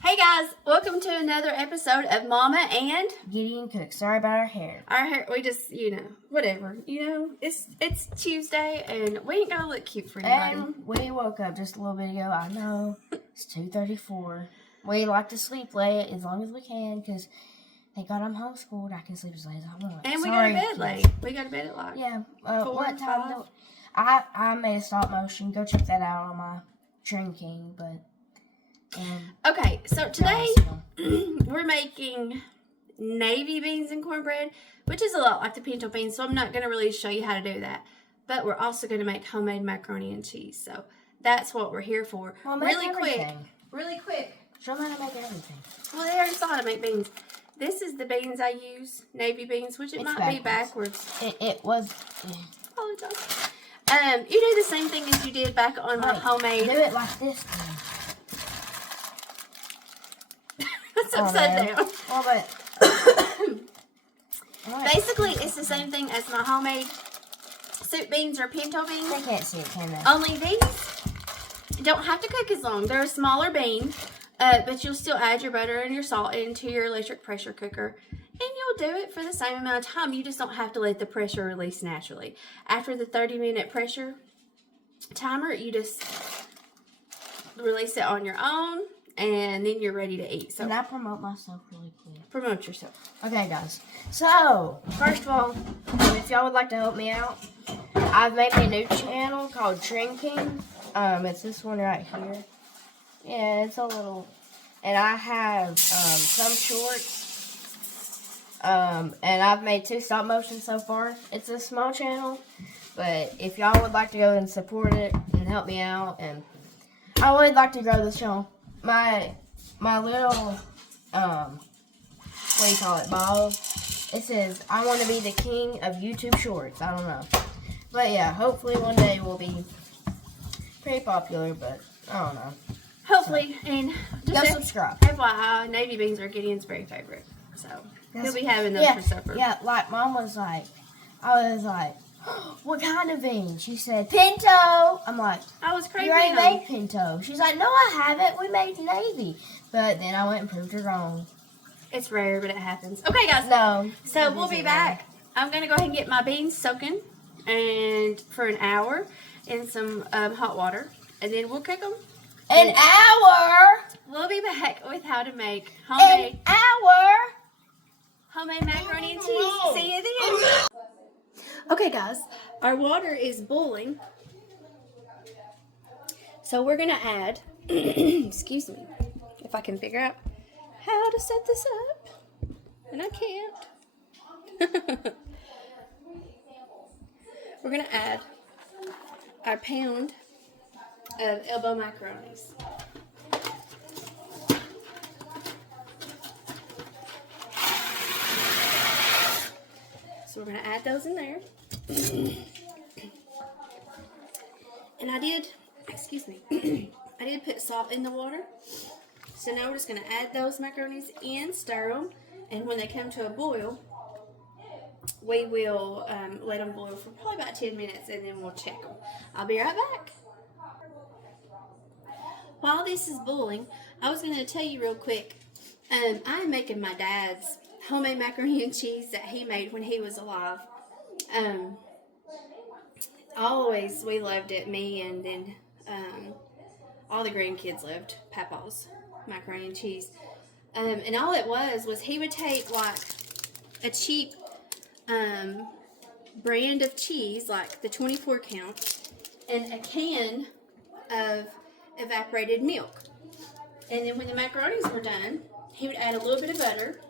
Hey guys, welcome to another episode of Mama and Gideon Cook. Sorry about our hair. Our hair. We just, whatever. It's Tuesday and we ain't gonna look cute for anybody. And we woke up just a little bit ago. I know it's 2:34. We like to sleep late as long as we can because thank God I'm homeschooled. I can sleep as late as I want. And we go to bed late. We go to bed at like yeah. 4 What time? 5? I made a stop motion. Go check that out on my drinking. But okay, so today we're making navy beans and cornbread, which is a lot like the pinto beans. So I'm not gonna really show you how to do that. But we're also gonna make homemade macaroni and cheese. So that's what we're here for. Well, Really quick. Show them how to make everything. Well, they already saw how to make beans. This is the beans I use, navy beans, which it might be backwards. It was. Yeah. Apologize. You do the same thing as you did back on my homemade. Do it like this then. It's upside down. Well, but basically, it's the same thing as my homemade soup beans or pinto beans. They can't see it, can they? Only these don't have to cook as long. They're a smaller bean, but you'll still add your butter and your salt into your electric pressure cooker. And you'll do it for the same amount of time. You just don't have to let the pressure release naturally. After the 30-minute pressure timer, you just release it on your own, and then you're ready to eat. So, can I promote myself really quick? Promote yourself. Okay, guys. So, first of all, if y'all would like to help me out, I've made a new channel called Drinking. It's this one right here. Yeah, it's a little... And I have some shorts. And I've made 2 stop motions so far. It's a small channel, but if y'all would like to go and support it and help me out, and I would like to grow this channel. My little what do you call it, ball? It says I want to be the king of YouTube Shorts. I don't know, but yeah, hopefully one day we'll be pretty popular. But I don't know. Hopefully, and go subscribe. FYI, navy beans are Gideon's very favorite, so he'll be having those for supper. Yeah, like Mom was like, I was like, what kind of beans? She said pinto. I'm like, I was crazy. You already made pinto. She's like, no, I haven't. We made navy. But then I went and proved her wrong. It's rare, but it happens. Okay, guys. No. So we'll be back. I'm gonna go ahead and get my beans soaking, and for an hour in some hot water, and then we'll cook them. An hour. We'll be back with how to make homemade macaroni and cheese. See you then. Okay, guys, our water is boiling, so we're gonna add. Excuse me, if I can figure out how to set this up, and I can't. We're gonna add our pound of elbow macaronis. So we're going to add those in there. And I did put salt in the water. So now we're just going to add those macaronis in, stir them, and when they come to a boil, we will let them boil for probably about 10 minutes, and then we'll check them. I'll be right back. While this is boiling, I was going to tell you real quick, I'm making my dad's homemade macaroni and cheese that he made when he was alive. Always, we loved it, me and then all the grandkids loved Papa's macaroni and cheese. And all it was he would take like a cheap brand of cheese, like the 24 count, and a can of evaporated milk. And then when the macaronis were done, he would add a little bit of butter,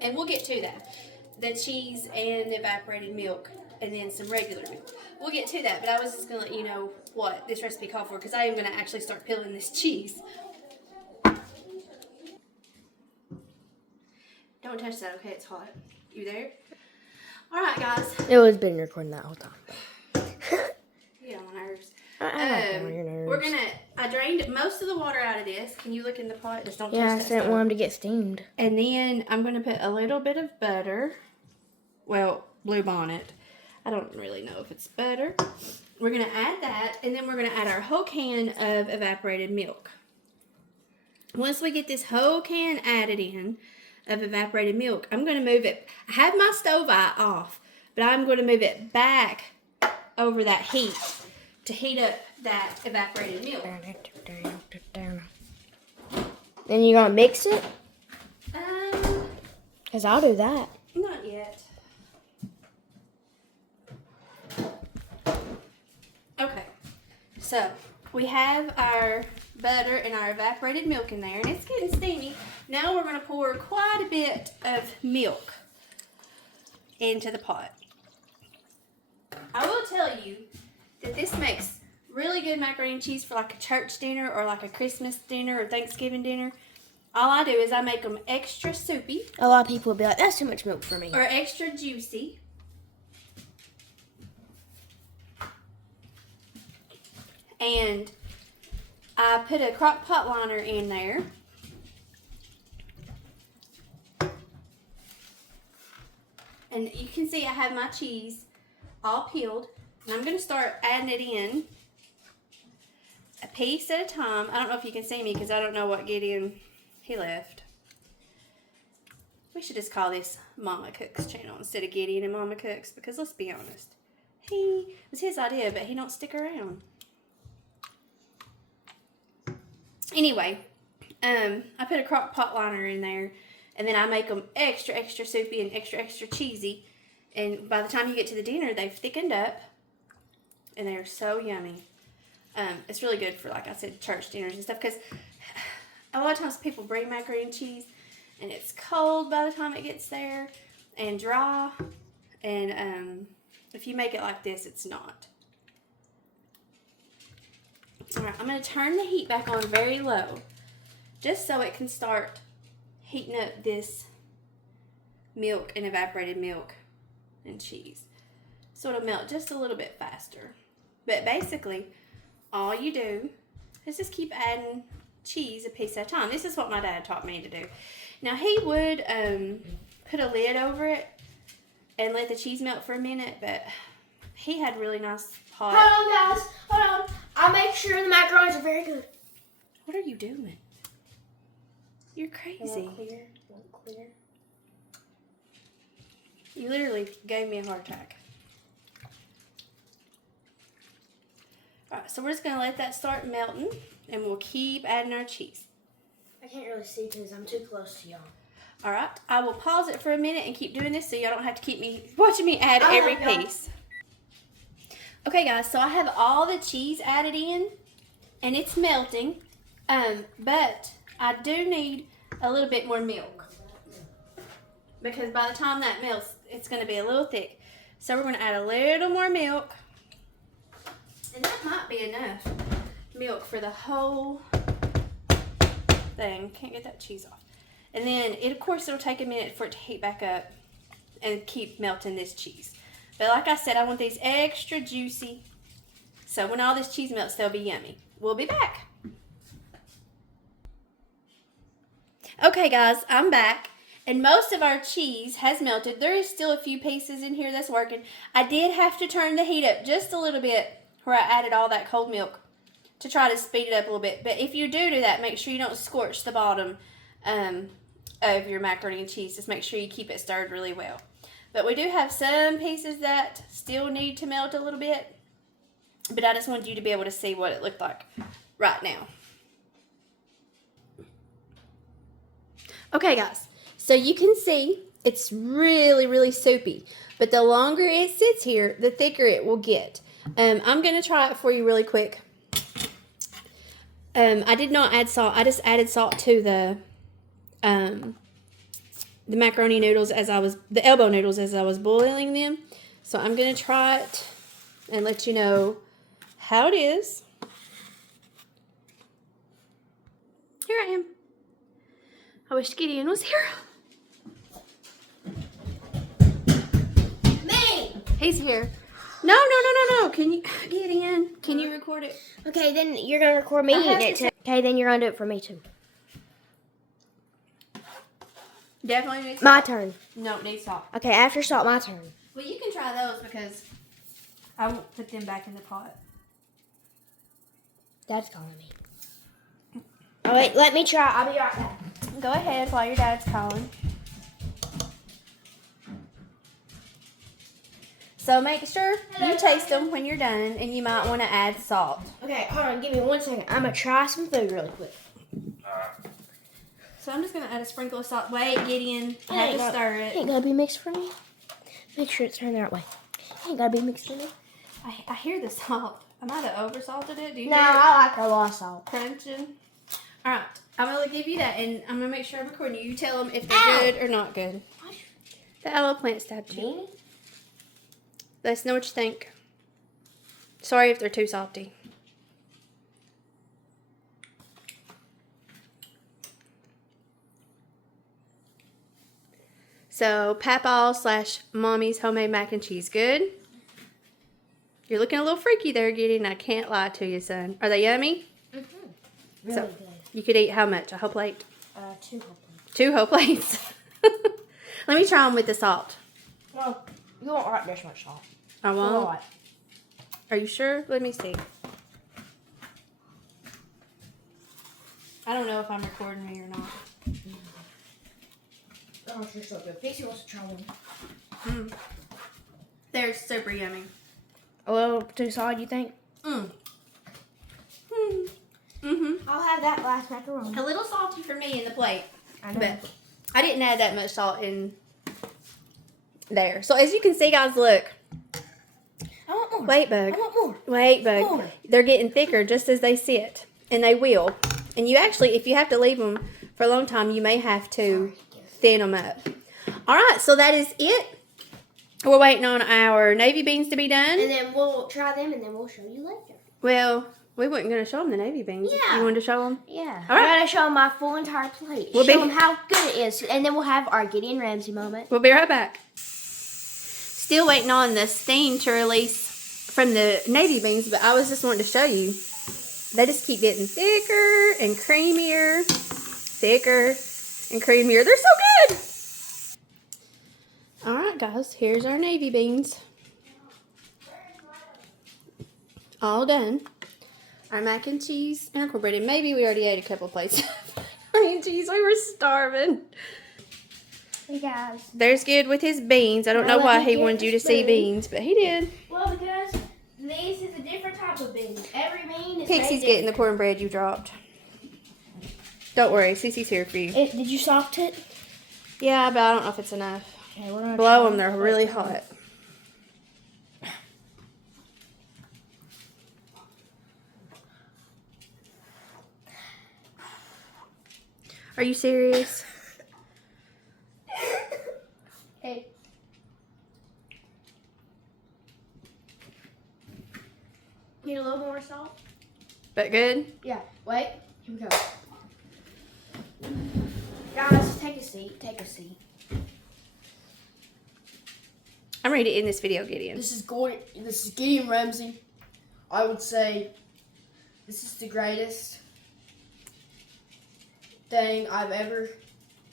and we'll get to that. The cheese and the evaporated milk, and then some regular milk. We'll get to that, but I was just going to let you know what this recipe called for, because I am going to actually start peeling this cheese. Don't touch that, okay? It's hot. You there? Alright, guys. It was been recording that whole time. You get on my nerves. We're gonna. I drained most of the water out of this. Can you look in the pot? Just don't. Yeah, I didn't want them to get steamed. And then I'm gonna put a little bit of butter. Well, Blue Bonnet. I don't really know if it's butter. We're gonna add that, and then we're gonna add our whole can of evaporated milk. Once we get this whole can added in of evaporated milk, I'm going to move it. I have my stove eye off, but I'm going to move it back over that heat to heat up that evaporated milk. Then you're gonna mix it? Cause I'll do that. Not yet. Okay, so we have our butter and our evaporated milk in there, and it's getting steamy. Now we're going to pour quite a bit of milk into the pot. I will tell you that this makes really good macaroni and cheese for like a church dinner or like a Christmas dinner or Thanksgiving dinner. All I do is I make them extra soupy. A lot of people will be like, that's too much milk for me. Or extra juicy. And I put a crock pot liner in there. And you can see I have my cheese all peeled. And I'm going to start adding it in a piece at a time. I don't know if you can see me because I don't know what Gideon he left. We should just call this Mama Cooks channel instead of Gideon and Mama Cooks, because let's be honest, it was his idea, but he don't stick around. Anyway, I put a crock pot liner in there, and then I make them extra, extra soupy and extra, extra cheesy. And by the time you get to the dinner, they've thickened up, and they're so yummy. It's really good for, like I said, church dinners and stuff, because a lot of times people bring macaroni and cheese, and it's cold by the time it gets there, and dry, and if you make it like this, it's not. Alright, I'm going to turn the heat back on very low, just so it can start heating up this milk and evaporated milk and cheese. So it'll melt just a little bit faster. But basically, all you do is just keep adding cheese a piece at a time. This is what my dad taught me to do. Now, he would put a lid over it and let the cheese melt for a minute, but he had really nice hot... Hold on, guys. Hold on. I'll make sure the macarons are very good. What are you doing? You're crazy. Clear. You literally gave me a heart attack. Alright, so we're just going to let that start melting, and we'll keep adding our cheese. I can't really see because I'm too close to y'all. Alright, I will pause it for a minute and keep doing this so y'all don't have to keep watching me add every piece. Okay guys, so I have all the cheese added in, and it's melting, but I do need a little bit more milk, because by the time that melts, it's going to be a little thick. So we're going to add a little more milk, and that might be enough milk for the whole thing. Can't get that cheese off. And then, of course, it'll take a minute for it to heat back up and keep melting this cheese. But like I said, I want these extra juicy, so when all this cheese melts, they'll be yummy. We'll be back. Okay guys, I'm back, and most of our cheese has melted. There is still a few pieces in here that's working. I did have to turn the heat up just a little bit where I added all that cold milk to try to speed it up a little bit. But if you do that, make sure you don't scorch the bottom of your macaroni and cheese. Just make sure you keep it stirred really well. But we do have some pieces that still need to melt a little bit, but I just wanted you to be able to see what it looked like right now. Okay guys, so you can see it's really, really soupy, but the longer it sits here, the thicker it will get. I'm going to try it for you really quick. I did not add salt. I just added salt to the macaroni noodles the elbow noodles as I was boiling them. So I'm going to try it and let you know how it is. Here I am. I wish Gideon was here. Me! He's here. No. Can you, Gideon, can you record it? Okay, then you're going to record me eating it too. Okay, then you're going to do it for me too. Definitely needs salt. My turn. No, it needs salt. Okay, after salt, my turn. Well, you can try those because I won't put them back in the pot. Dad's calling me. Oh, wait, let me try. I'll be right back. Go ahead while your dad's calling. So make sure you taste them when you're done, and you might want to add salt. Okay, hold on. Give me 1 second. I'm going to try some food really quick. So I'm just going to add a sprinkle of salt. Wait, Gideon, I have to stir it. Ain't gotta be mixed for me. Make sure it's turned the right way. Ain't gotta be mixed for me. I hear the salt. I might have over-salted it. Do you No, hear it I like a lot of salt. crunching? All right, I'm going to give you that, and I'm going to make sure I'm recording you. You tell them if they're good or not good. The aloe plant stabbed you. Me? Let us know what you think. Sorry if they're too salty. So, Papaw/Mommy's homemade mac and cheese. Good? You're looking a little freaky there, Gideon. I can't lie to you, son. Are they yummy? Mm-hmm. Really So, good. You could eat how much? A whole plate? 2 whole plates. 2 whole plates. Let me try them with the salt. Well, you won't like this much salt. I A won't. lot. Are you sure? Let me see. I don't know if I'm recording me or not. Oh, you're so good. Pixie wants to try one. Mm. They're super yummy. A little too solid, you think? Mm. Mm. Mm-hmm. I'll have that last macaroni. A little salty for me in the plate. I know. But I didn't add that much salt in there. So as you can see, guys, look. I want more. Wait, Bug. I want more. Wait, Bug. More. They're getting thicker just as they sit. And they will. And you actually, if you have to leave them for a long time, you may have to thin them up. All right, so that is it. We're waiting on our navy beans to be done. And then we'll try them and then we'll show you later. Well, we weren't going to show them the navy beans. Yeah. You wanted to show them? Yeah. All right. I gotta show them my full entire plate. We'll show be- them how good it is. And then we'll have our Gideon Ramsay moment. We'll be right back. Still waiting on the steam to release from the navy beans, but I was just wanting to show you. They just keep getting thicker and creamier. Thicker and creamier. They're so good! Alright, guys. Here's our navy beans. All done. Our mac and cheese incorporated. Maybe we already ate a couple plates of mac and cheese. We were starving. Hey guys. There's good with his beans. I don't know Well, why let me he get wanted you to this see bean. beans, but he did. Well, because this is a different type of bean. Every bean is Pixie's made getting the cornbread you dropped. Don't worry, Cece's here for you. Did you soft it? Yeah, but I don't know if it's enough. Okay, we're gonna Blow try them, they're really hot. Are you serious? Hey. Need a little more salt? But good? Yeah. Wait. Here we go. Guys, take a seat. Take a seat. I'm ready to end this video, Gideon. This is Gideon Ramsay. I would say this is the greatest thing I've ever.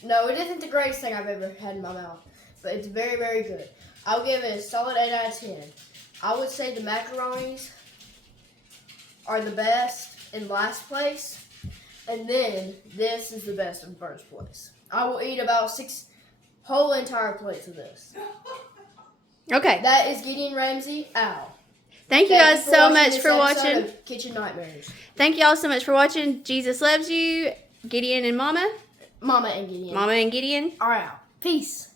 No, it isn't the greatest thing I've ever had in my mouth, but it's very, very good. I'll give it a solid 8 out of 10. I would say the macaronis are the best in last place, and then this is the best in first place. I will eat about 6 whole entire plates of this. Okay. That is Gideon Ramsay. Ow. Thank you guys so much this for episode watching. of Kitchen Nightmares. Thank you all so much for watching. Jesus loves you. Gideon and Mama. Mama and Gideon. Mama and Gideon. All right. Peace.